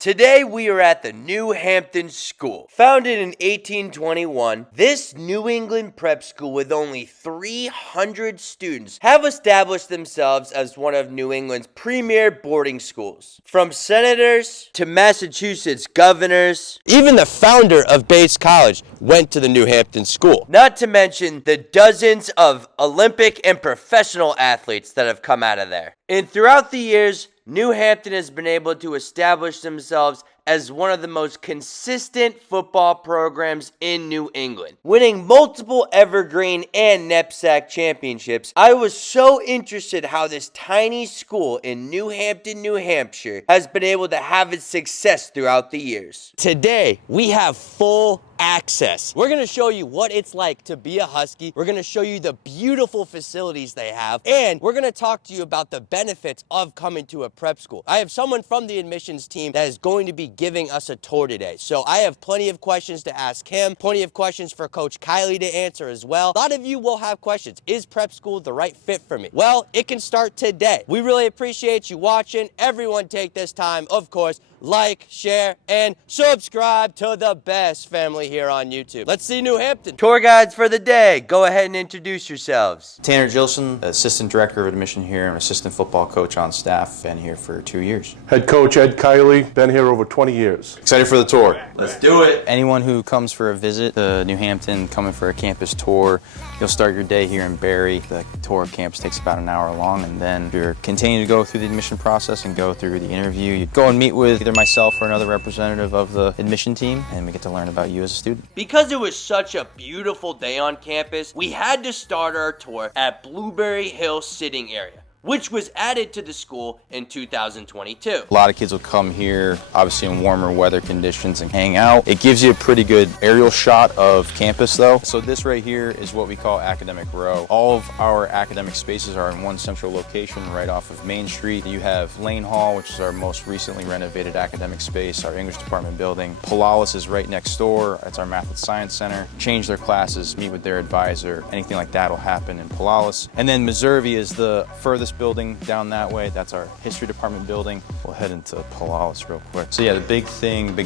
Today we are at the New Hampton School. Founded in 1821, this New England prep school with only 300 students have established themselves as one of New England's premier boarding schools. From senators to Massachusetts governors, even the founder of Bates College went to the New Hampton School. Not to mention the dozens of Olympic and professional athletes that have come out of there. And throughout the years, New Hampton has been able to establish themselves as one of the most consistent football programs in New England, winning multiple Evergreen and Knapsack championships. I was so interested how this tiny school in New Hampton, New Hampshire has been able to have its success throughout the years. Today, we have full access. We're gonna show you what it's like to be a Husky. We're gonna show you the beautiful facilities they have, and we're gonna talk to you about the benefits of coming to a prep school. I have someone from the admissions team that is going to be giving us a tour today. So I have plenty of questions to ask him, plenty of questions for Coach Kylie to answer as well. A lot of you will have questions. Is prep school the right fit for me? Well, it can start today. We really appreciate you watching. Everyone take this time, of course, like, share, and subscribe to the best family here on YouTube. Let's see New Hampton. Tour guides for the day. Go ahead and introduce yourselves. Tanner Gilson, Assistant Director of Admission here. I'm Assistant Football Coach on staff. Been here for 2 years. Head Coach Ed Kylie, been here over 20 years. Excited for the tour. Let's do it. Anyone who comes for a visit to New Hampton, coming for a campus tour, you'll start your day here in Barry. The tour of campus takes about an hour long, and then you're continuing to go through the admission process and go through the interview. You go and meet with either myself or another representative of the admission team, and we get to learn about you as a student. Because it was such a beautiful day on campus, we had to start our tour at Blueberry Hill Sitting Area, which was added to the school in 2022. A lot of kids will come here, obviously in warmer weather conditions, and hang out. It gives you a pretty good aerial shot of campus though. So this right here is what we call Academic Row. All of our academic spaces are in one central location right off of Main Street. You have Lane Hall, which is our most recently renovated academic space, our English department building. Polaris is right next door. That's our Math and Science Center. Change their classes, meet with their advisor. Anything like that will happen in Polaris. And then Meservey is the furthest building down that way. That's our history department building. We'll head into Polaris real quick. So yeah, the big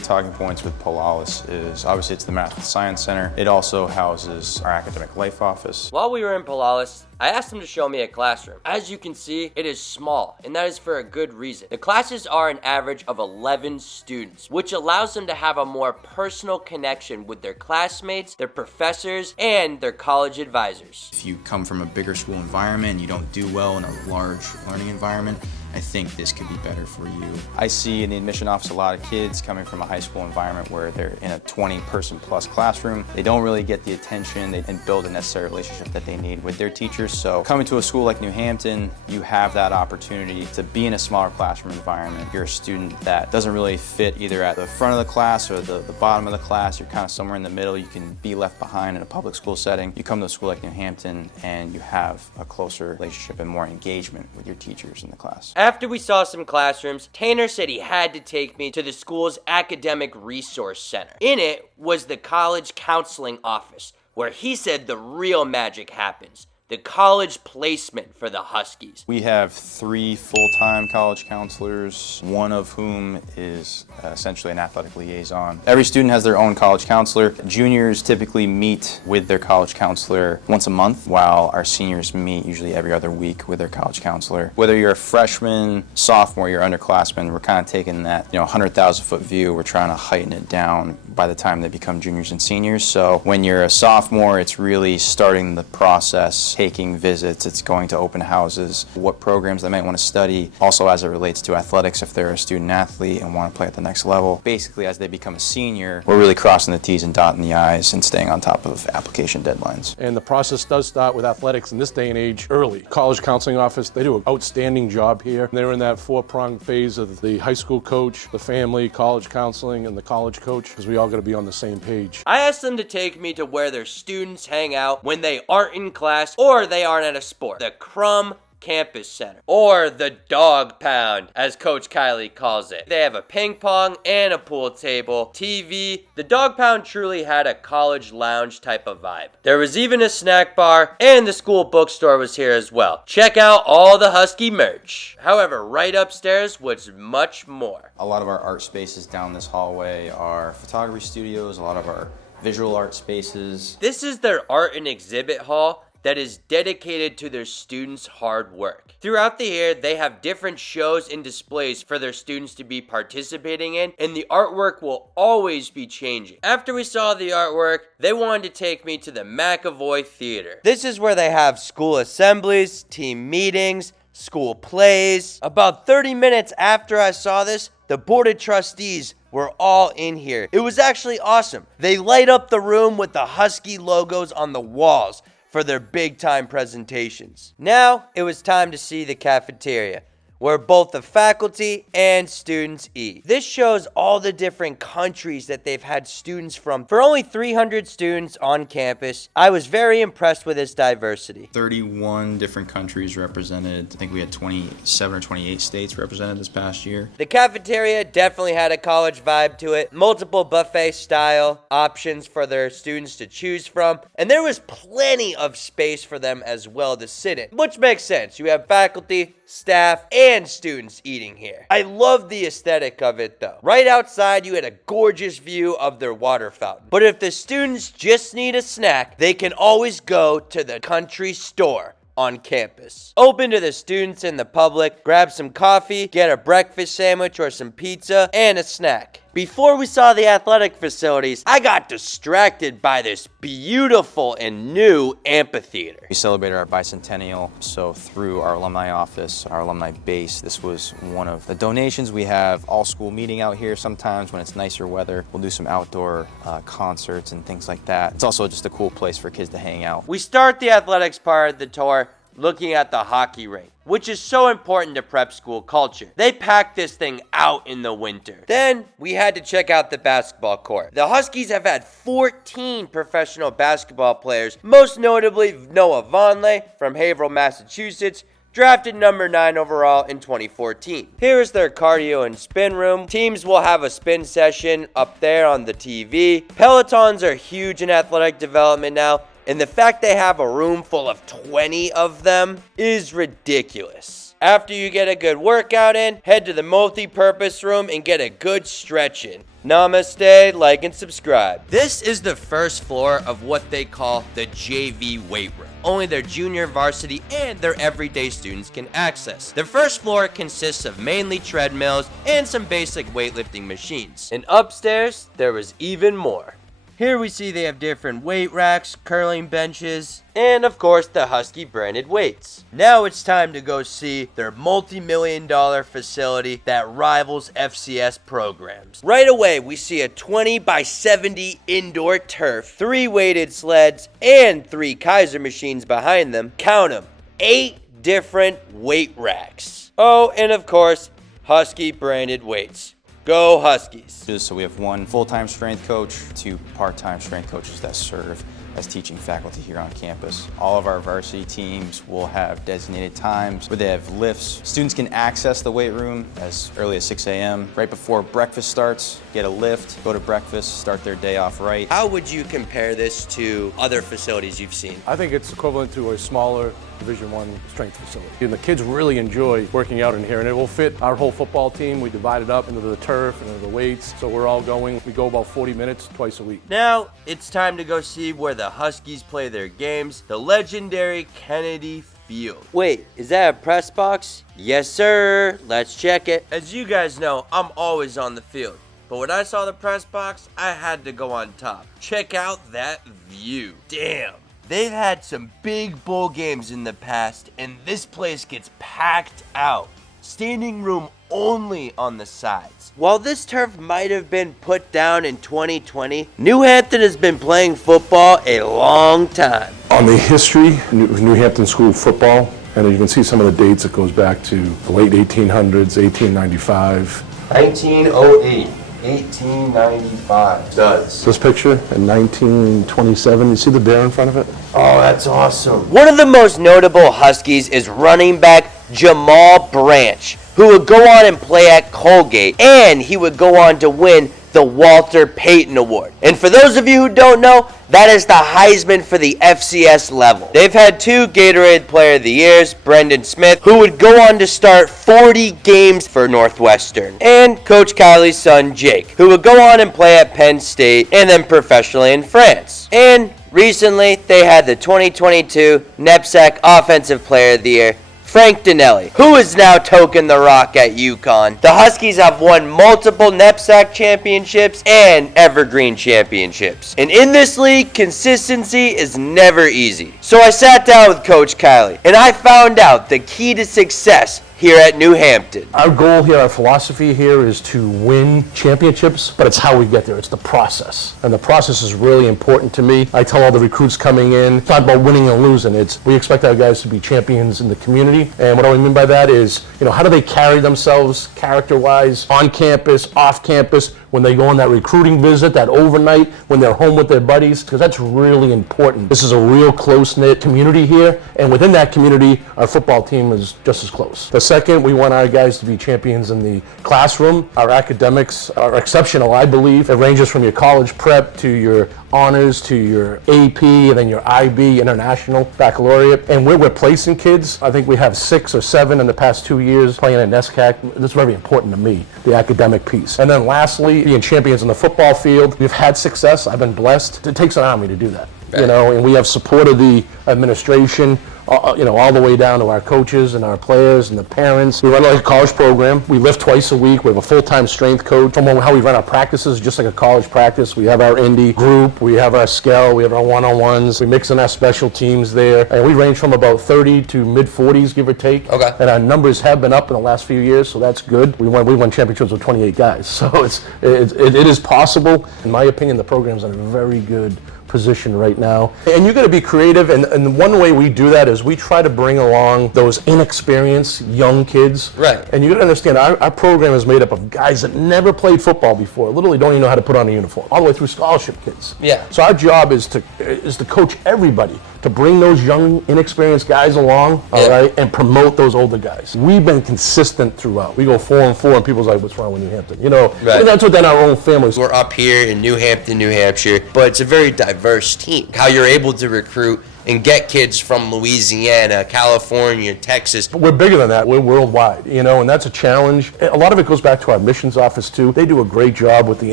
talking points with Polaris is obviously it's the Math and Science Center. It also houses our academic life office. While we were in Polaris, I asked him to show me a classroom. As you can see, it is small, and that is for a good reason. The classes are an average of 11 students, which allows them to have a more personal connection with their classmates, their professors, and their college advisors. If you come from a bigger school environment and you don't do well in a large learning environment, I think this could be better for you. I see in the admission office a lot of kids coming from a high school environment where they're in a 20-person plus classroom. They don't really get the attention and build a necessary relationship that they need with their teachers. So coming to a school like New Hampton, you have that opportunity to be in a smaller classroom environment. You're a student that doesn't really fit either at the front of the class or the bottom of the class. You're kind of somewhere in the middle. You can be left behind in a public school setting. You come to a school like New Hampton and you have a closer relationship and more engagement with your teachers in the class. After we saw some classrooms, Tanner said he had to take me to the school's academic resource center. In it was the college counseling office, where he said the real magic happens. The college placement for the Huskies. We have 3 full-time college counselors, one of whom is essentially an athletic liaison. Every student has their own college counselor. Juniors typically meet with their college counselor once a month, while our seniors meet usually every other week with their college counselor. Whether you're a freshman, sophomore, you're underclassmen, we're kind of taking that 100,000-foot view. We're trying to heighten it down by the time they become juniors and seniors. So when you're a sophomore, it's really starting the process, taking visits, it's going to open houses, what programs they might want to study, also as it relates to athletics if they're a student athlete and want to play at the next level. Basically, as they become a senior, we're really crossing the T's and dotting the I's and staying on top of application deadlines. And the process does start with athletics in this day and age early. College counseling office, they do an outstanding job here. They're in that 4-pronged phase of the high school coach, the family, college counseling, and the college coach, because we all got to be on the same page. I asked them to take me to where their students hang out when they aren't in class or they aren't at a sport. The Crumb campus center, or the dog pound, as Coach Kiley calls it. They have a ping pong and a pool table, TV. The dog pound truly had a college lounge type of vibe. There was even a snack bar, and the school bookstore was here as well. Check out all the Husky merch. However, right upstairs was much more. A lot of our art spaces down this hallway are photography studios, a lot of our visual art spaces. This is their art and exhibit hall that is dedicated to their students' hard work. Throughout the year, they have different shows and displays for their students to be participating in, and the artwork will always be changing. After we saw the artwork, they wanted to take me to the McAvoy Theater. This is where they have school assemblies, team meetings, school plays. About 30 minutes after I saw this, the board of trustees were all in here. It was actually awesome. They light up the room with the Husky logos on the walls for their big time presentations. Now it was time to see the cafeteria, where both the faculty and students eat. This shows all the different countries that they've had students from. For only 300 students on campus, I was very impressed with its diversity. 31 different countries represented. I think we had 27 or 28 states represented this past year. The cafeteria definitely had a college vibe to it. Multiple buffet style options for their students to choose from. And there was plenty of space for them as well to sit in, which makes sense. You have faculty, staff, and students eating here. I love the aesthetic of it though. Right outside, you had a gorgeous view of their water fountain. But if the students just need a snack, they can always go to the country store on campus. Open to the students and the public. Grab some coffee, get a breakfast sandwich or some pizza, and a snack. Before we saw the athletic facilities, I got distracted by this beautiful and new amphitheater. We celebrated our bicentennial, so through our alumni office, our alumni base, this was one of the donations. We have all school meeting out here sometimes when it's nicer weather. We'll do some outdoor concerts and things like that. It's also just a cool place for kids to hang out. We start the athletics part of the tour looking at the hockey rink, which is so important to prep school culture. They pack this thing out in the winter. Then we had to check out the basketball court. The Huskies have had 14 professional basketball players, most notably Noah Vonleh from Haverhill, Massachusetts, drafted number 9 overall in 2014. Here is their cardio and spin room. Teams will have a spin session up there on the TV. Pelotons are huge in athletic development now, and the fact they have a room full of 20 of them is ridiculous. After you get a good workout in, head to the multi-purpose room and get a good stretch in. Namaste, like and subscribe. This is the first floor of what they call the JV weight room. Only their junior varsity and their everyday students can access. The first floor consists of mainly treadmills and some basic weightlifting machines. And upstairs, there was even more. Here we see they have different weight racks, curling benches, and of course the Husky branded weights. Now it's time to go see their multi-million-dollar facility that rivals FCS programs. Right away we see a 20 by 70 indoor turf, 3 weighted sleds, and 3 Kaiser machines behind them. Count them, 8 different weight racks. Oh, and of course, Husky branded weights. Go Huskies. So we have 1 full-time strength coach, 2 part-time strength coaches that serve as teaching faculty here on campus. All of our varsity teams will have designated times where they have lifts. Students can access the weight room as early as 6 a.m. Right before breakfast starts, get a lift, go to breakfast, start their day off right. How would you compare this to other facilities you've seen? I think it's equivalent to a smaller Division I strength facility. And the kids really enjoy working out in here, and it will fit our whole football team. We divide it up into the turf and into the weights, so we're all going. We go about 40 minutes twice a week. Now, it's time to go see where the Huskies play their games, the legendary Kennedy Field. Wait, is that a press box? Yes, sir. Let's check it. As you guys know, I'm always on the field. But when I saw the press box, I had to go on top. Check out that view. Damn. They've had some big bowl games in the past, and this place gets packed out. Standing room only on the sides. While this turf might have been put down in 2020, New Hampton has been playing football a long time. On the history, New Hampton School football, and you can see some of the dates. It goes back to the late 1800s, 1895. 1908. 1895. Does. This picture in 1927, you see the bear in front of it? Oh, that's awesome. One of the most notable Huskies is running back Jamal Branch, who would go on and play at Colgate, and he would go on to win the Walter Payton Award. And for those of you who don't know, that is the Heisman for the FCS level. They've had 2 Gatorade Player of the Years, Brendan Smith, who would go on to start 40 games for Northwestern, and Coach Kylie's son, Jake, who would go on and play at Penn State and then professionally in France. And recently, they had the 2022 NEPSAC Offensive Player of the Year, Frank Dinelli, who is now toking the rock at UConn. The Huskies have won multiple NEPSAC championships and Evergreen championships. And in this league, consistency is never easy. So I sat down with Coach Kylie, and I found out the key to success here at New Hampton. Our goal here, our philosophy here is to win championships, but it's how we get there. It's the process. And the process is really important to me. I tell all the recruits coming in, it's not about winning and losing. We expect our guys to be champions in the community. And what I mean by that is, how do they carry themselves character-wise, on campus, off campus, when they go on that recruiting visit, that overnight, when they're home with their buddies, because that's really important. This is a real close-knit community here, and within that community, our football team is just as close. The second, we want our guys to be champions in the classroom. Our academics are exceptional, I believe. It ranges from your college prep to your honors to your AP and then your IB, International Baccalaureate. And we're placing kids. I think we have 6 or 7 in the past 2 years playing at NESCAC. That's very important to me, the academic piece. And then lastly, being champions in the football field. We've had success. I've been blessed. It takes an army to do that. And we have support of the administration, all the way down to our coaches and our players and the parents. We run like a college program. We lift twice a week. We have a full-time strength coach. From how we run our practices, just like a college practice. We have our indie group. We have our SCEL. We have our one-on-ones. We mix in our special teams there. And we range from about 30 to mid-40s, give or take. Okay. And our numbers have been up in the last few years, so that's good. We won championships with 28 guys. So it is possible. In my opinion, the program's in a very good position right now. And you're going to be creative, and one way we do that is we try to bring along those inexperienced young kids. Right. And you got to understand, our program is made up of guys that never played football before, literally don't even know how to put on a uniform, all the way through scholarship kids. Yeah. So our job is to coach everybody, to bring those young, inexperienced guys along, all right, and promote those older guys. We've been consistent throughout. We go 4-4, and people's like, what's wrong with New Hampton? Right. And that's within our own families. We're up here in New Hampton, New Hampshire, but it's a very diverse team. How you're able to recruit and get kids from Louisiana, California, Texas. We're bigger than that. We're worldwide, and that's a challenge. A lot of it goes back to our admissions office, too. They do a great job with the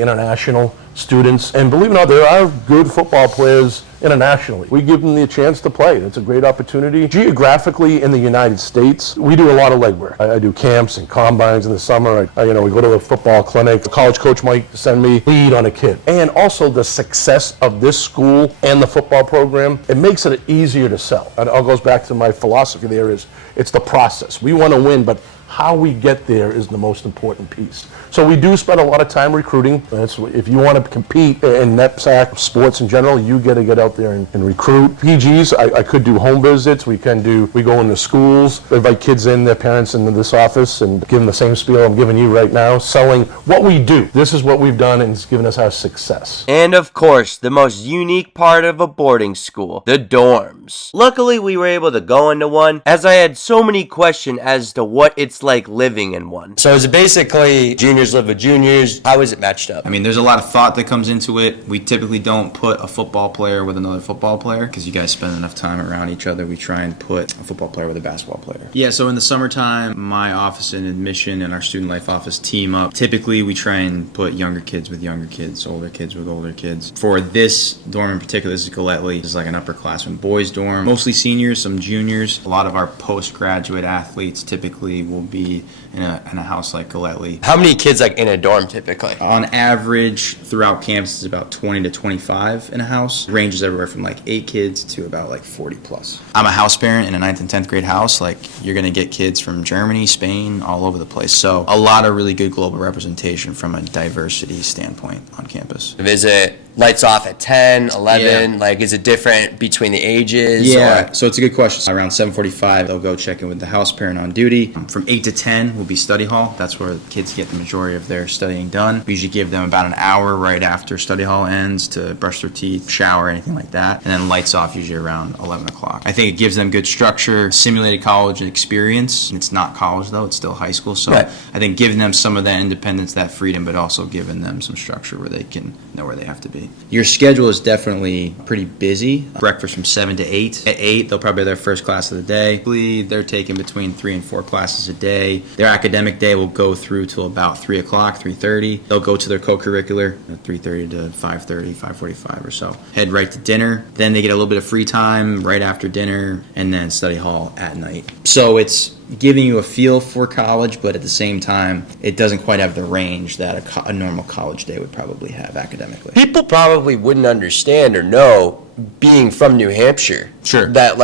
international students. And believe it or not, there are good football players internationally. We give them the chance to play. It's a great opportunity. Geographically in the United States, we do a lot of legwork. I do camps and combines in the summer. We go to a football clinic. A college coach might send me lead on a kid. And also the success of this school and the football program, it makes it easier to sell. And it all goes back to my philosophy there is, it's the process. We want to win, but how we get there is the most important piece. So we do spend a lot of time recruiting. If you want to compete in NEPSAC sports in general, you got to get out there and recruit. PGs, I could do home visits. We go into schools, invite kids in, their parents into this office, and give them the same spiel I'm giving you right now, selling what we do. This is what we've done, and it's given us our success. And of course, the most unique part of a boarding school, the dorms. Luckily, we were able to go into one, as I had so many questions as to what it's like living in one. So is it basically juniors live with juniors? How is it matched up? I mean, there's a lot of thought that comes into it. We typically don't put a football player with another football player because you guys spend enough time around each other. We try and put a football player with a basketball player. Yeah, so in the summertime, my office and admission and our student life office team up. Typically, we try and put younger kids with younger kids, older kids with older kids. For this dorm in particular, this is Galetly. This is like an upperclassman boys dorm. Mostly seniors, some juniors. A lot of our postgraduate athletes typically will be in a house like Galetly. How many kids in a dorm typically? On average, throughout campus, it's about 20 to 25 in a house. It ranges everywhere from 8 kids to about 40 plus. I'm a house parent in a 9th and 10th grade house. You're going to get kids from Germany, Spain, all over the place. So a lot of really good global representation from a diversity standpoint on campus. Is it lights off at 10, 11? Yeah. Is it different between the ages? Yeah, so it's a good question. Around 7:45, they'll go check in with the house parent on duty. From 8 to 10, will be study hall. That's where kids get the majority of their studying done. We usually give them about an hour right after study hall ends to brush their teeth, shower, anything like that. And then lights off usually around 11 o'clock. I think it gives them good structure, simulated college experience. It's not college though, it's still high school. So Right. I think giving them some of that independence, that freedom, but also giving them some structure where they can know where they have to be. Your schedule is definitely pretty busy. Breakfast from 7 to 8. At 8, they'll probably have their first class of the day. They're taking between 3 and 4 classes a day. Their academic day will go through till about 3 o'clock, 3:30. They'll go to their co-curricular at 3:30 to 5:30, 5:45 or so. Head right to dinner. Then they get a little bit of free time right after dinner, and then study hall at night. So it's giving you a feel for college, but at the same time, it doesn't quite have the range that a normal college day would probably have academically. People probably wouldn't understand or know, being from New Hampshire, Sure. that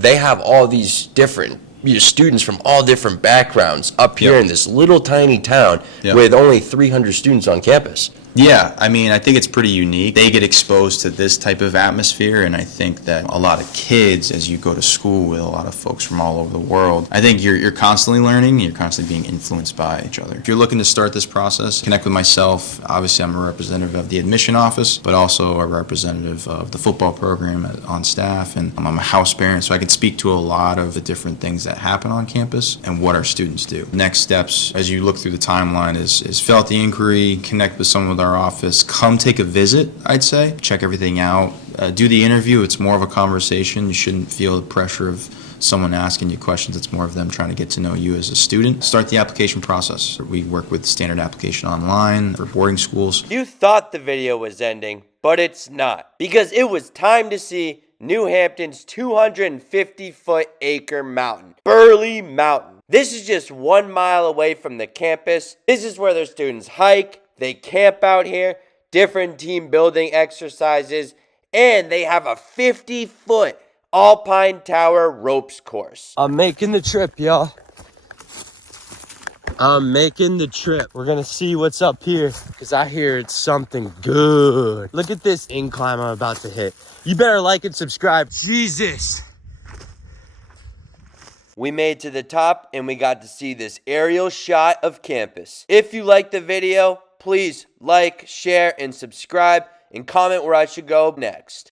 they have all these different students from all different backgrounds up here Yep. in this little tiny town Yep. with only 300 students on campus. Yeah, I mean, I think it's pretty unique. They get exposed to this type of atmosphere, and I think that a lot of kids, as you go to school with a lot of folks from all over the world, I think you're constantly learning, you're constantly being influenced by each other. If you're looking to start this process, connect with myself. Obviously, I'm a representative of the admission office, but also a representative of the football program on staff, and I'm a house parent, so I can speak to a lot of the different things that happen on campus and what our students do. Next steps, as you look through the timeline, is fill out the inquiry, connect with someone with our office, come take a visit, I'd say, check everything out, do the interview. It's more of a conversation. You shouldn't feel the pressure of someone asking you questions. It's more of them trying to get to know you as a student. Start the application process. We work with standard application online for boarding schools. You thought the video was ending, but it's not, because it was time to see New Hampton's 250-foot-acre mountain, Burley Mountain. This is just 1 mile away from the campus. This is where their students hike, they camp out here, different team building exercises, and they have a 50-foot Alpine Tower ropes course. I'm making the trip, y'all. I'm making the trip. We're gonna see what's up here, because I hear it's something good. Look at this incline I'm about to hit. You better like and subscribe. Jesus. We made to the top and we got to see this aerial shot of campus. If you liked the video, please like, share, and subscribe, and comment where I should go next.